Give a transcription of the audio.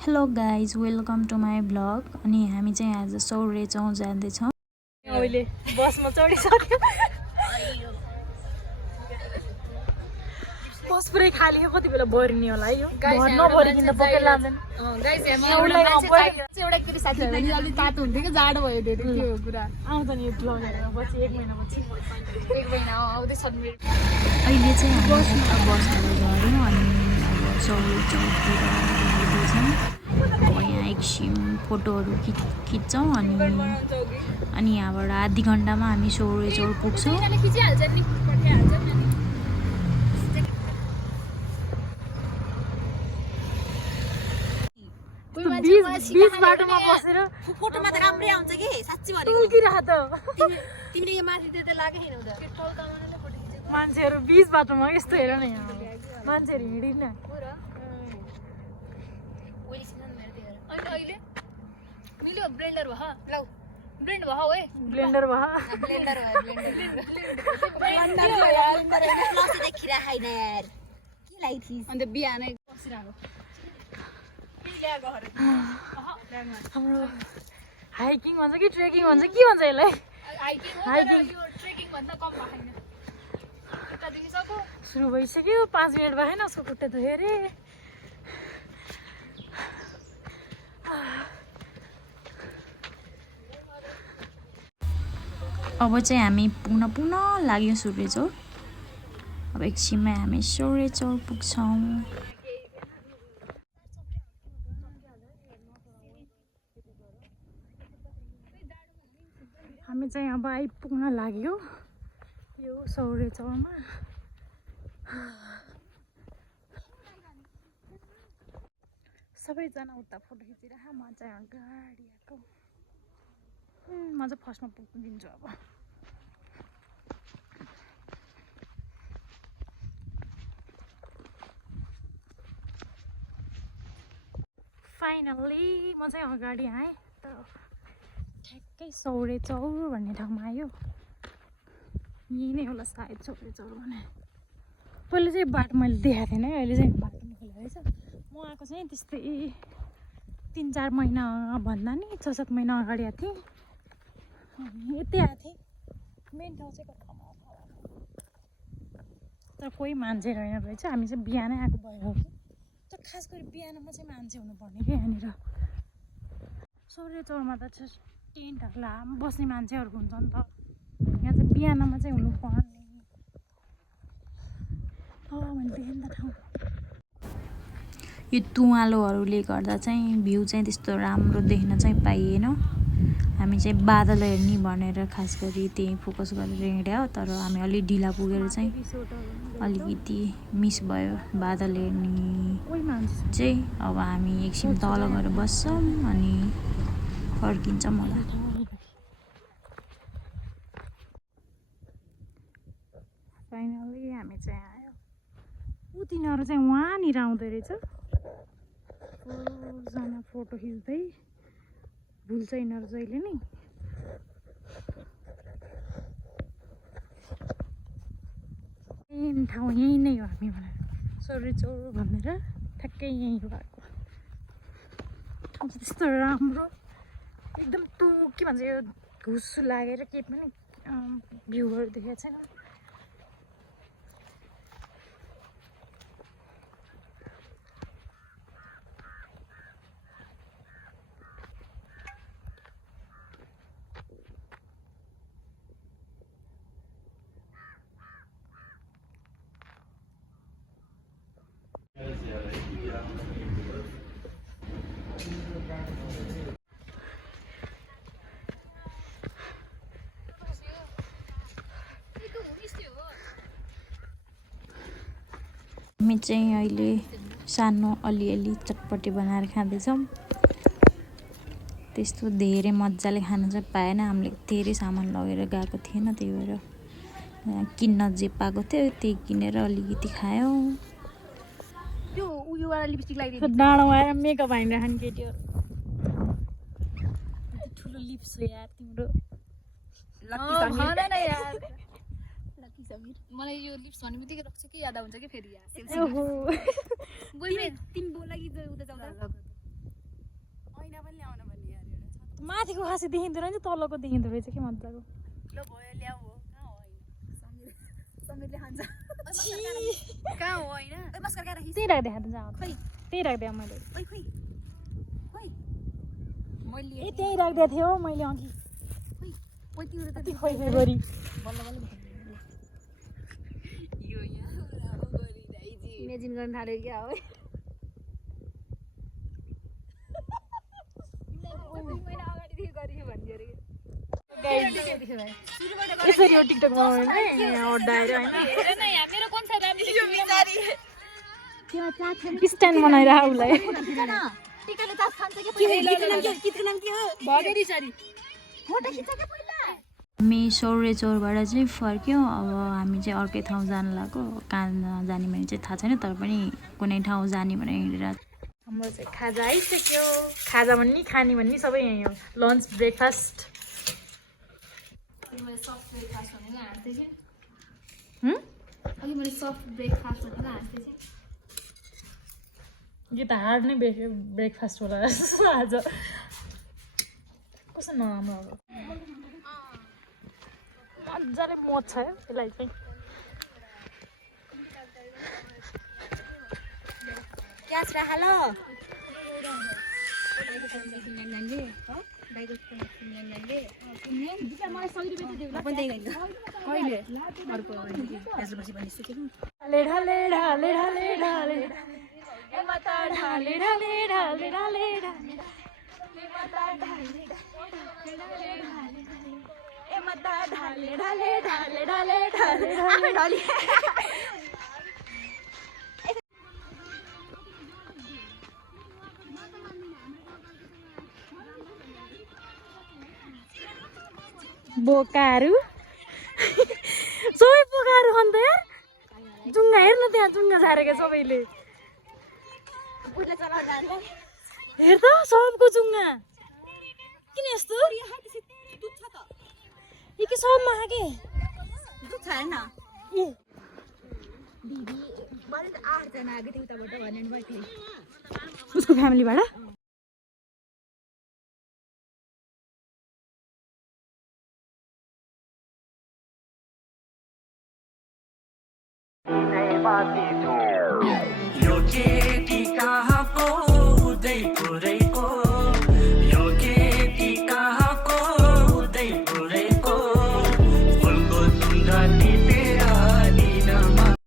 Hello guys welcome to my blog. अनि हामी चाहिँ आज सौरेचौँ जाँदैछौँ। अहिले बसमा चढिसक्यो। बस पुरै खाली हो, कति बेला भरिने होला है यो। नभरिकन त पक्कै लाँदैन। एउटा केटी साथी भयो भने अलिक तातो हुन्थ्यो कि जाडो भयो धेरै के हो कुरा। आउँछ नि यो ब्लग हेरेर पछि 1 महिना पछि 1 महिना आउँदैछ नि। अहिले चाहिँ हामी बसबाट झऱ्यौँ अनि अब सौरेचौँतिर आइपुग्छौँ। अब यहाँ एकछिन फोटोहरू खिच्छौँ अनि यहाँबाट आधी घन्टामा हामी सौरेचौँ पुग्छौँ। बीच बाटोमा बसेर फोटोमा त राम्रै आउँछ कि साच्चै भनेको। टुल्किरह त तिमीले यो माथि त्यो लाग्यो हैन उता मान्छेहरू बीच बाटोमा यस्तो हेर न यहाँ मान्छेहरू हिँडिन। अहिले मिल्यो ब्लेन्डर भयो ल ब्लेन्ड भयो ओए ब्लेन्डर भयो ब्लेन्डर प्लस देखिरा हैन यार के लाइथिस अन्त बिहानै बसिराको हाम्रो हाइकिङ भन्छ कि ट्रेकिङ भन्छ के भन्छ यसलाई? हाइकिङ यो ट्रेकिङ भन्दा कम भएन उतादेखि सको सुरु भइसक्यो 5 मिनट भएन उसको खुट्टा धोयो अरे। अब चाहिँ हामी पुग्न लाग्यो सौरेचौँ। अब एकछिनमै हामी सौरेचौँ पुग्छौँ। हामी चाहिँ अब आइपुग्न लाग्यो यो सौरेचौँमा। सबैजना उता फोटो खिचिरह, म चाहिँ अगाडि आएको। म चाहिँ फर्स्टमा पुग्नु दिन्छु अब। फाइनल्ली म चाहिँ अगाडि आएँ। ठ्याक्कै सौरेचौँ भन्ने ठाउँमा आयो। यही नै होला सायद सौरेचौँ भने। पहिला चाहिँ बाटो मैले देखाएको थिएन है, अहिले चाहिँ बाटो निस्केको रहेछ। म आएको चाहिँ त्यस्तै 3-4 महिना भन्दा नि 6-7 महिना अगाडि आएको थिएँ। यतै आएको थिएँ। मेन ठाउँ चाहिँ कतामा तर कोही मान्छे रहेन रहेछ। हामी चाहिँ बिहानै आएको भएर हो कि तर खास गरी बिहानमा चाहिँ मान्छे हुनुपर्ने क्या यहाँनिर। सौरेचौँमा त टेन्टहरू बस्ने मान्छेहरू हुन्छ नि त। यहाँ चाहिँ बिहानमा चाहिँ हुनुपर्ने भने त ठाउँ। यो तुवालोहरूले गर्दा चाहिँ भ्यू चाहिँ त्यस्तो राम्रो देख्न चाहिँ पाइएन। हामी चाहिँ बादल हेर्ने भनेर खास गरी त्यही फोकस गरेर हिँड्यो, तर हामी अलि ढिला पुगेर चाहिँ अलिकति मिस भयो बादल हेर्ने चाहिँ। अब हामी एकछिन तल गएर बस्छौँ अनि फर्किन्छौँ होला। फाइनली हामी चाहिँ आयो। ऊ तिनीहरू चाहिँ वहाँनिर आउँदो रहेछ। जना फोटो खिच्दै भुल्छ यिनीहरू जहिले नि। मेन ठाउँ यहीँ नै हो हामी भनेर सौरेचौँ भनेर ठ्याक्कै यहीँ भएको ठाउँ चाहिँ त्यस्तो राम्रो एकदम के भन्छ यो घुस लागेर केही पनि भ्यूहरू देखेको छैन। हामी चाहिँ अहिले सानो अलिअलि चटपटी बनाएर खाँदैछौँ। त्यस्तो धेरै मजाले खान चाहिँ पाएन। हामीले धेरै सामान लगेर गएको थिएन, त्यही भएर किन्न जे पाएको थियो त्यही किनेर अलिकति खायौँ। त्यो उयोवाला लिपस्टिक लगाइदियो डाँडोमा आएर मेकअप हानिराख्ने केटीहरू। ठुलो लिप्स हो यार तिम्रो। मलाई यो लिप्स भन्ने बित्तिकै रक्छ कि याद आउँछ कि फेरि यार। ओहो तिमी बोला कि उता जाउँदा माथिको खासै देखिँदैन नि तलको देखिँदो रहेछ के मजाको त्यही राख्दै खाँदा जाँदा त्यही राख्दै मैले ए त्यहीँ राख्दै थियो मैले अघि कति खोइ खोइ गरी इमेजिन गर्न थाल्यो क्या हो यसरी हो टिकटक बनाउने अड्डाएर होइन स्ट्यान्ड बनाएर उसलाई हामी सौर्य चौरबाट चाहिँ फर्क्यौँ अब हामी चाहिँ अर्कै ठाउँ जानु लाग्यो कहाँ जाने भने चाहिँ थाहा छैन तर पनि कुनै ठाउँ जाने भनेर हिँडेर हाम्रो चाहिँ खाजा आइसक्यो खाजा भन्ने खाने भन्ने सबै यहीँ हो लन्च ब्रेकफास्ट अघि मैले सफ्ट ब्रेकफास्ट भनेर हाँस्दै थिएँ यो त हार्ड नै ब्रेकफास्ट होला आज कस्तो नराम्रो अब मजाले मत छ यसलाई चाहिँ क्यास राख ल लेढा लेढा लेढा लेढा लेढा ए माता ढाले ढाले ढाले ढाले ढाले ए माता ढाले ए माता ढाले ढाले ढाले ढाले ढाले ढाले बोकाहरू सबै बोकाहरू अन्त यार जुङ्गा हेर्न त्यहाँ जुङ्गा छारेको सबैले हेर त सबको जुङ्गा किन यस्तो यो के सबमा के उसको फ्यामिलीबाट माथि